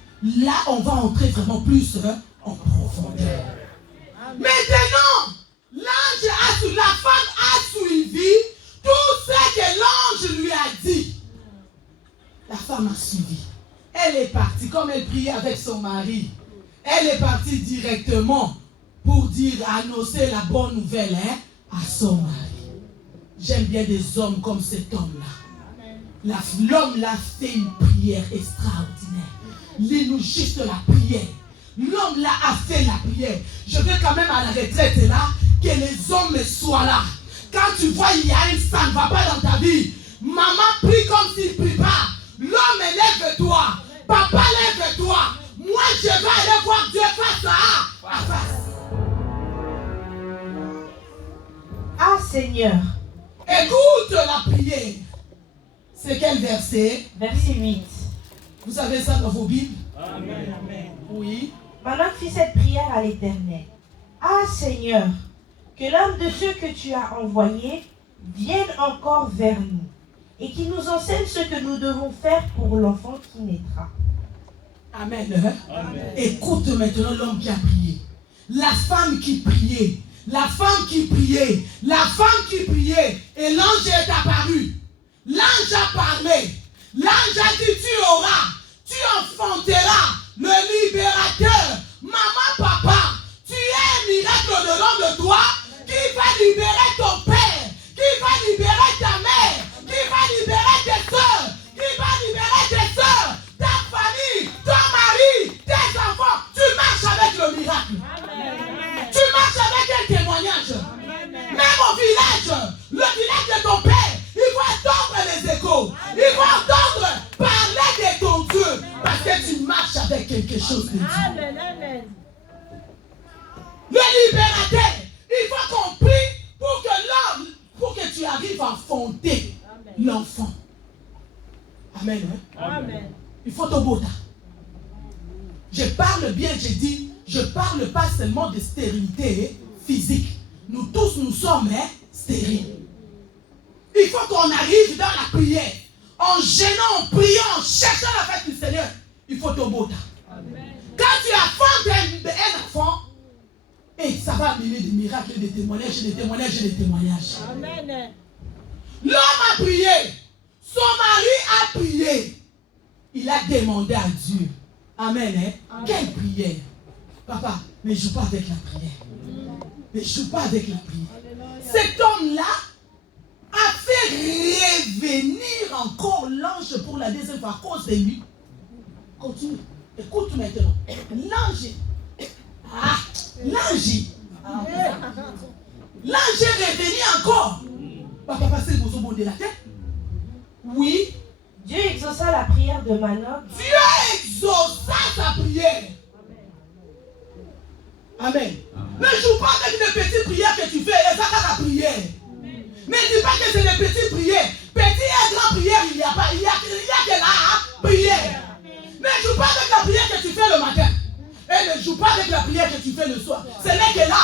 là, on va entrer vraiment plus en profondeur. Maintenant, la femme a suivi tout ce que l'ange lui a dit. La femme a suivi. Elle est partie, comme elle priait avec son mari. Elle est partie directement pour dire, annoncer la bonne nouvelle à son mari. J'aime bien des hommes comme cet homme-là. L'homme là fait une prière extraordinaire. Lis-nous juste la prière. L'homme là a fait la prière. Je veux quand même à la retraite là, que les hommes soient là. Quand tu vois il y a ça ne va pas dans ta vie, maman prie comme s'il ne prie pas. L'homme lève-toi. Papa lève-toi. Moi je vais aller voir Dieu face à face. Ah Seigneur. Écoute la prière. C'est quel verset? Verset 8. Vous avez ça dans vos Bibles? Amen. Oui. Manoach fit cette prière à l'Éternel. Ah Seigneur, que l'un de ceux que tu as envoyés vienne encore vers nous et qu'il nous enseigne ce que nous devons faire pour l'enfant qui naîtra. Amen. Écoute maintenant l'homme qui a prié. La femme qui priait. La femme qui priait. La femme qui priait. Et l'ange est apparu. L'ange a parlé. L'ange a dit tu auras. Tu enfanteras le libérateur. Maman, papa, tu es un miracle au-dedans de toi qui va libérer ton père, qui va libérer ta mère, qui va libérer tes soeurs, qui va libérer tes soeurs, ta famille, ton mari, tes enfants. Tu marches avec le miracle. Amen. Tu marches avec un témoignage. Amen. Même au village, le village de ton père, il va entendre les échos. Il va entendre parler de ton Dieu. Parce que tu marches avec quelque chose de Dieu. Amen. Amen. Le libérateur, il faut qu'on prie pour que l'homme, pour que tu arrives à fonder l'enfant. Amen. Amen. Il faut ton beau temps. Je parle bien, j'ai dit, je parle pas seulement de stérilité physique. Nous tous, nous sommes stériles. Il faut qu'on arrive dans la prière. En gênant, en priant, en cherchant la face du Seigneur. Il faut ton beau temps. Quand tu affondes un enfant, et ça va amener des miracles, des témoignages, des témoignages, des témoignages. Amen. L'homme a prié. Son mari a prié. Il a demandé à Dieu. Amen. Amen. Quelle prière. Papa, ne joue pas avec la prière. Ne joue pas avec la prière. Cet homme-là a fait revenir encore l'ange pour la deuxième fois à cause de lui. Continue. Écoute maintenant. L'ange. L'ange est revenu encore. Papa, passez vos hommes de la tête. Oui. Dieu exauça la prière de Manoach. Dieu exauça sa prière. Amen. Ne joue pas avec les petites prières que tu fais. Et ça, ta prière. Ne dis pas que c'est des petites prières. Petites et grandes prières, il n'y a pas. Il y a que la prière. Ne joue pas avec la prière que tu fais le matin. Et ne joue pas avec la prière que tu fais le soir. Ce n'est que là.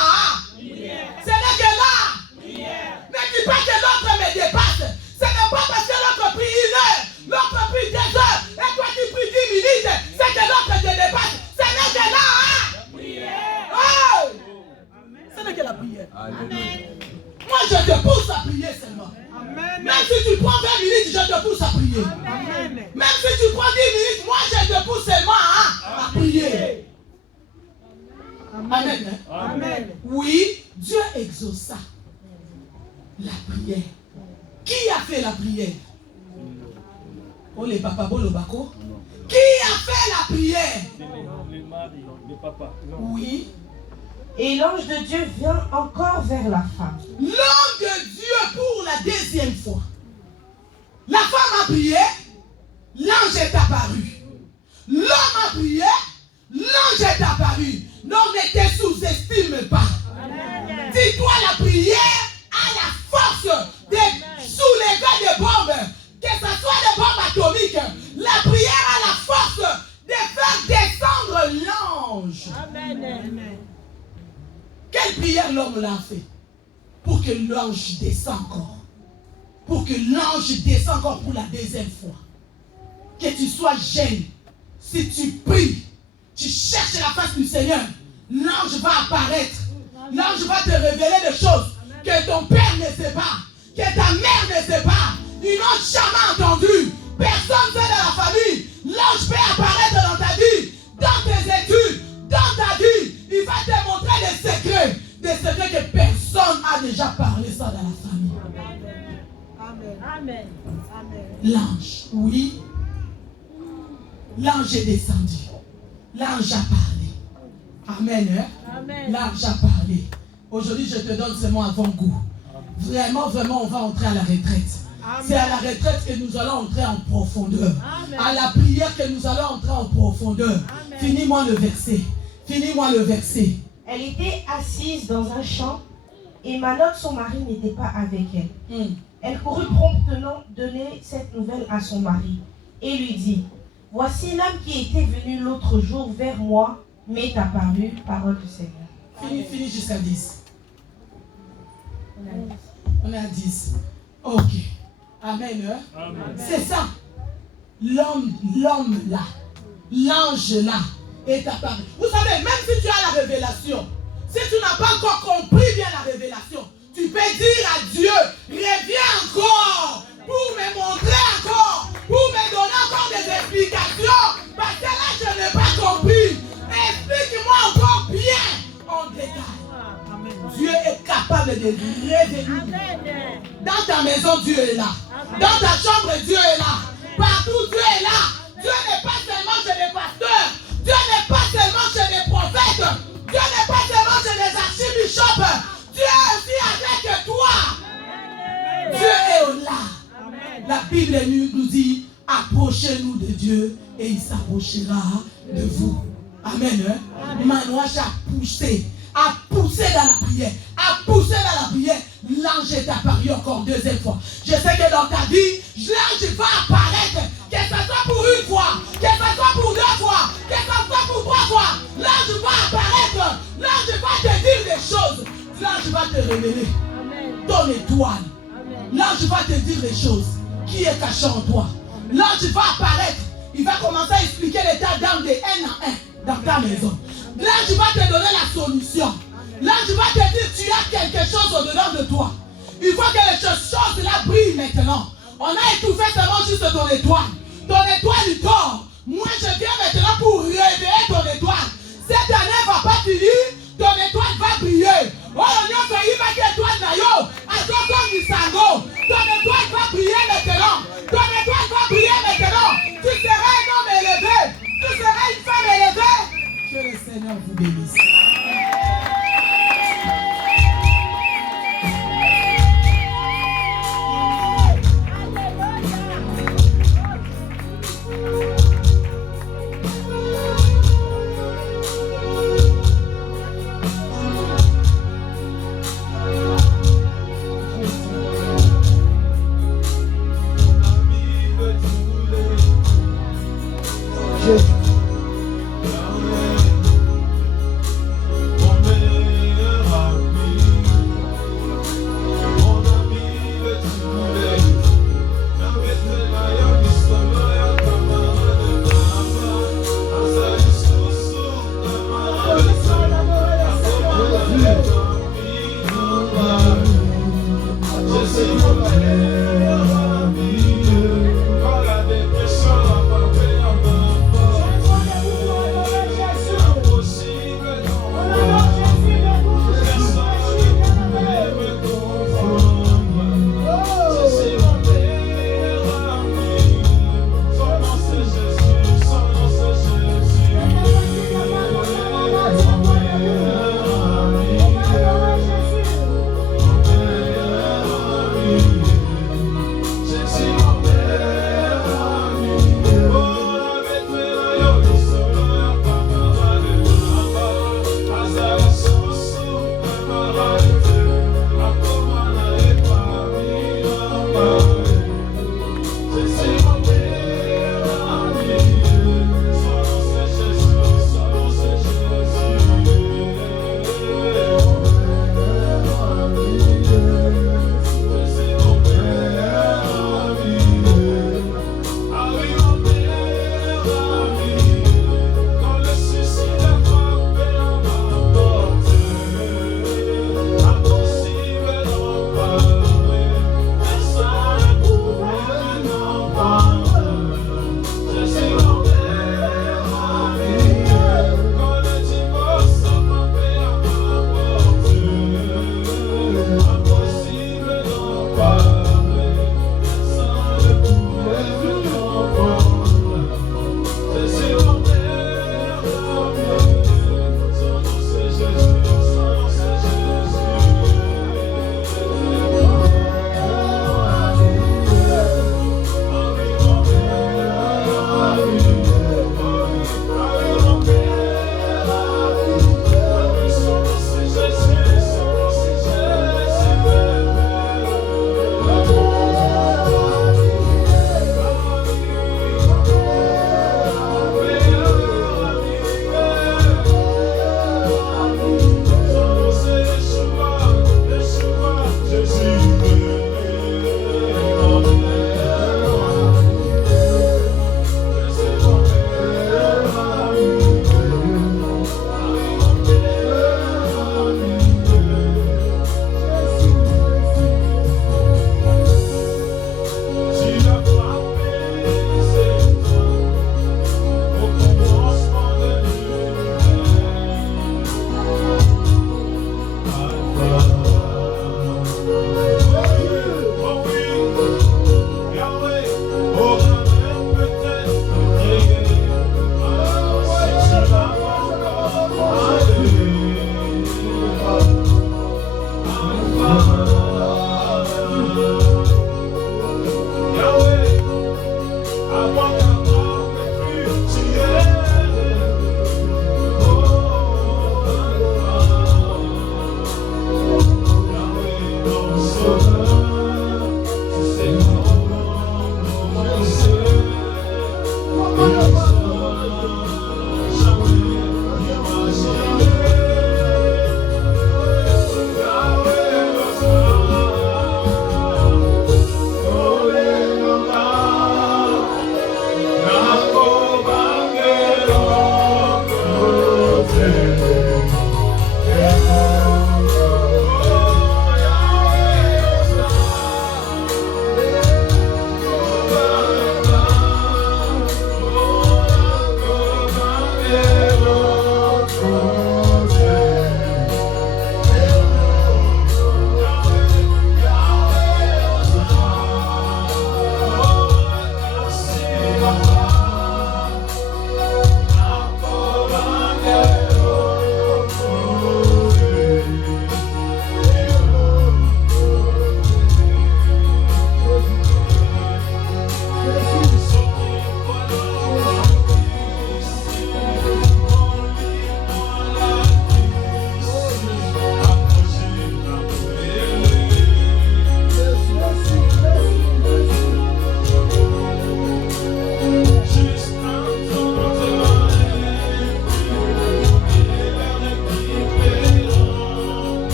Ce n'est que là. Ne dis pas que l'autre me dépasse. Ce n'est pas parce que l'autre prie 1 heure, l'autre prie 2 heures, et toi tu pries 10 minutes, c'est que l'autre te dépasse. Ce n'est que là. Oh! Ce n'est que la prière. Amen. Moi je te pousse à prier seulement. Amen. Même si tu prends 20 minutes, je te pousse à prier. Amen. Même si tu prends 10 minutes, moi je te pousse seulement à prier. Amen. Amen. Oui, Dieu exauça la prière. Qui a fait la prière? Oh les papas, le bako. Qui a fait la prière? Le mari, le papa. Oui. Et l'ange de Dieu vient encore vers la femme. L'ange de Dieu pour la deuxième fois. La femme a prié, l'ange est apparu. L'homme a prié, l'ange est apparu. Non, ne te sous-estime pas. Amen. Dis-toi, la prière a la force de soulever des bombes, que ce soit des bombes atomiques. La prière a la force de faire descendre l'ange. Amen. Quelle prière l'homme l'a fait? Pour que l'ange descende encore. Pour que l'ange descende encore pour la deuxième fois. Que tu sois jeune. Si tu pries, tu cherches la face du Seigneur, l'ange va apparaître. L'ange va te révéler des choses que ton père ne sait pas, que ta mère ne sait pas. Ils n'ont jamais entendu. Personne ne sait dans la famille. L'ange peut apparaître dans ta vie, dans tes études, dans ta vie. Il va te montrer des secrets. Amen. Amen. L'ange, oui. L'ange est descendu. L'ange a parlé. Amen. Hein? Amen. L'ange a parlé. Aujourd'hui, je te donne seulement avant-goût. Vraiment, vraiment, on va entrer à la retraite. C'est à la retraite que nous allons entrer en profondeur. Amen. À la prière que nous allons entrer en profondeur. Amen. Finis-moi le verset. Finis-moi le verset. Elle était assise dans un champ et Manoc, son mari, n'était pas avec elle. Elle courut promptement donner cette nouvelle à son mari et lui dit, voici l'homme qui était venu l'autre jour vers moi m'est apparu, parole du Seigneur. Finis jusqu'à 10. On est à 10. Ok. Amen. Hein? Amen. C'est ça. L'homme là, l'ange là est apparu. Vous savez, même si tu as la révélation, si tu n'as pas encore compris bien la révélation, tu peux dire à Dieu, reviens encore pour me montrer encore, pour me donner encore des explications, parce que là je n'ai pas compris. Explique-moi encore bien en détail. Amen. Dieu est capable de revenir. Amen. Dans ta maison, Dieu est là. Dans ta chambre, Dieu est là. Partout, Dieu est là. Dieu n'est pas seulement chez les pasteurs. Dieu n'est pas seulement chez les prophètes. Dieu n'est pas seulement chez les archibishops. Dieu est aussi avec toi. Dieu est là. Amen. La Bible nous dit, approchez-nous de Dieu et il s'approchera de vous. Amen. Hein? Manouach a poussé dans la prière, l'ange est apparu encore deuxième fois. Je sais que dans ta vie, l'ange va apparaître, que ce soit pour une fois, que ce soit pour deux fois, que ce soit pour trois fois. L'ange va apparaître, l'ange va te dire des choses, l'ange va te révéler ton étoile. L'ange va te dire des choses qui est caché en toi. L'ange va apparaître, il va commencer à expliquer l'état d'âme de un à un dans ta maison. L'ange va te donner la solution. L'ange va te dire tu as quelque chose au-dedans de toi. Il faut que les choses-là brillent maintenant. On a étouffé seulement juste ton étoile. Ton étoile il dort. Moi je viens maintenant pour réveiller ton étoile. Cette année ne va pas finir. Ton étoile va briller. Oh non, il va que l'étoile nayo. Ton étoile va briller maintenant. Ton étoile va briller maintenant. Tu seras un homme élevé. Tu seras une femme élevée. Que le Seigneur vous bénisse.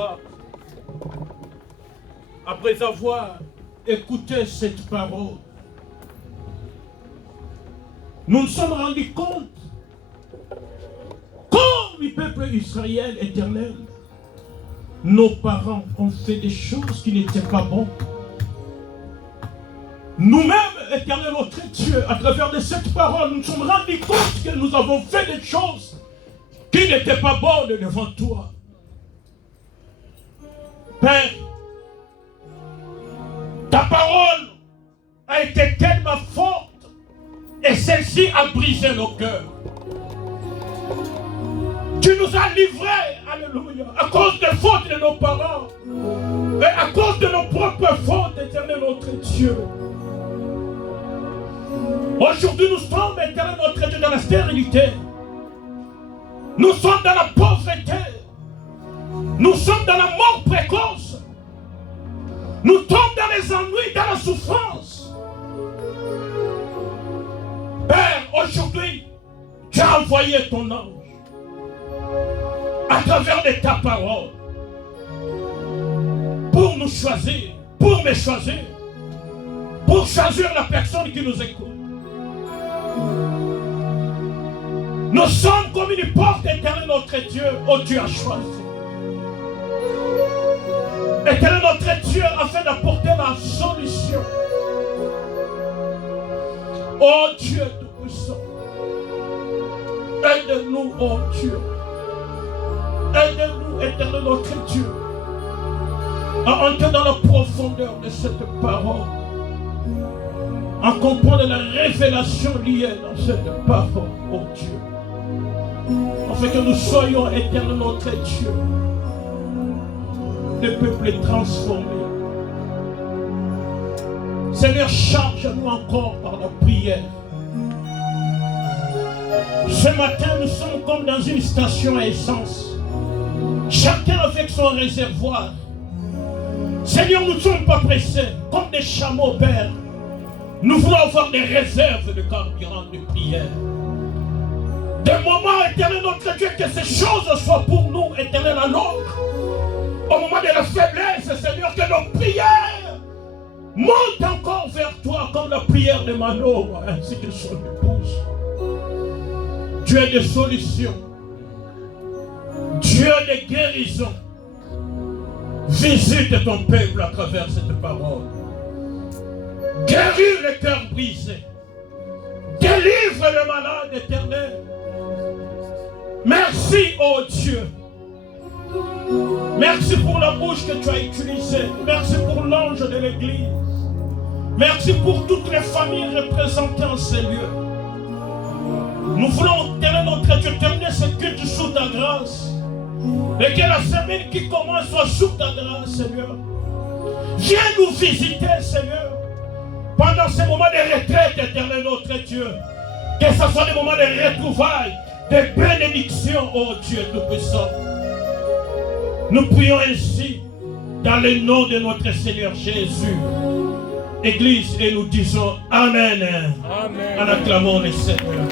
soir, après avoir écouté cette parole, nous nous sommes rendus compte, comme le peuple Israël éternel, nos parents ont fait des choses qui n'étaient pas bonnes. Nous-mêmes, éternel notre Dieu, à travers de cette parole, nous nous sommes rendus compte que nous avons fait des choses qui n'étaient pas bonnes devant toi. Père, ta parole a été tellement forte et celle-ci a brisé nos cœurs. Tu nous as livrés, alléluia, à cause des fautes de nos parents et à cause de nos propres fautes, éternel notre Dieu. Aujourd'hui, nous sommes, éternel notre Dieu, dans la stérilité. Nous sommes dans la pauvreté. Nous sommes dans la mort précoce. Nous tombons dans les ennuis, dans la souffrance. Père, aujourd'hui, tu as envoyé ton ange à travers de ta parole pour nous choisir, pour me choisir, pour choisir la personne qui nous écoute. Nous sommes comme une porte, éternel notre Dieu, oh Dieu a choisi. Éternel notre Dieu, afin d'apporter la solution. Oh Dieu Tout-Puissant, aide-nous, oh Dieu. Aide-nous, éternel notre Dieu, à entrer dans la profondeur de cette parole, à comprendre la révélation liée dans cette parole, oh Dieu. Afin que nous soyons, éternel notre Dieu, des peuples transformés. Seigneur, charge-nous encore par la prière. Ce matin, nous sommes comme dans une station à essence. Chacun avec son réservoir. Seigneur, nous ne sommes pas pressés, comme des chameaux, Père. Nous voulons avoir des réserves de carburant de prière. Des moments, éternel notre Dieu, que ces choses soient pour nous, éternel à l'autre. Au moment de la faiblesse, Seigneur, que nos prières montent encore vers toi, comme la prière de Manoah, ainsi que son épouse. Dieu des solutions. Dieu des guérisons. Visite ton peuple à travers cette parole. Guéris le cœur brisé. Délivre le malade éternel. Merci, oh Dieu. Merci pour la bouche que tu as utilisée. Merci pour l'ange de l'église. Merci pour toutes les familles représentées en ces lieux. Nous voulons, éternel notre Dieu, terminer ce culte sous ta grâce. Et que la semaine qui commence soit sous ta grâce, Seigneur. Viens nous visiter, Seigneur. Pendant ces moments de retraite, éternel notre Dieu. Que ce soit des moments de retrouvailles, de bénédictions, oh Dieu Tout-Puissant. Nous prions ainsi dans le nom de notre Seigneur Jésus. Église, et nous disons Amen. Amen. En acclamant le Seigneur.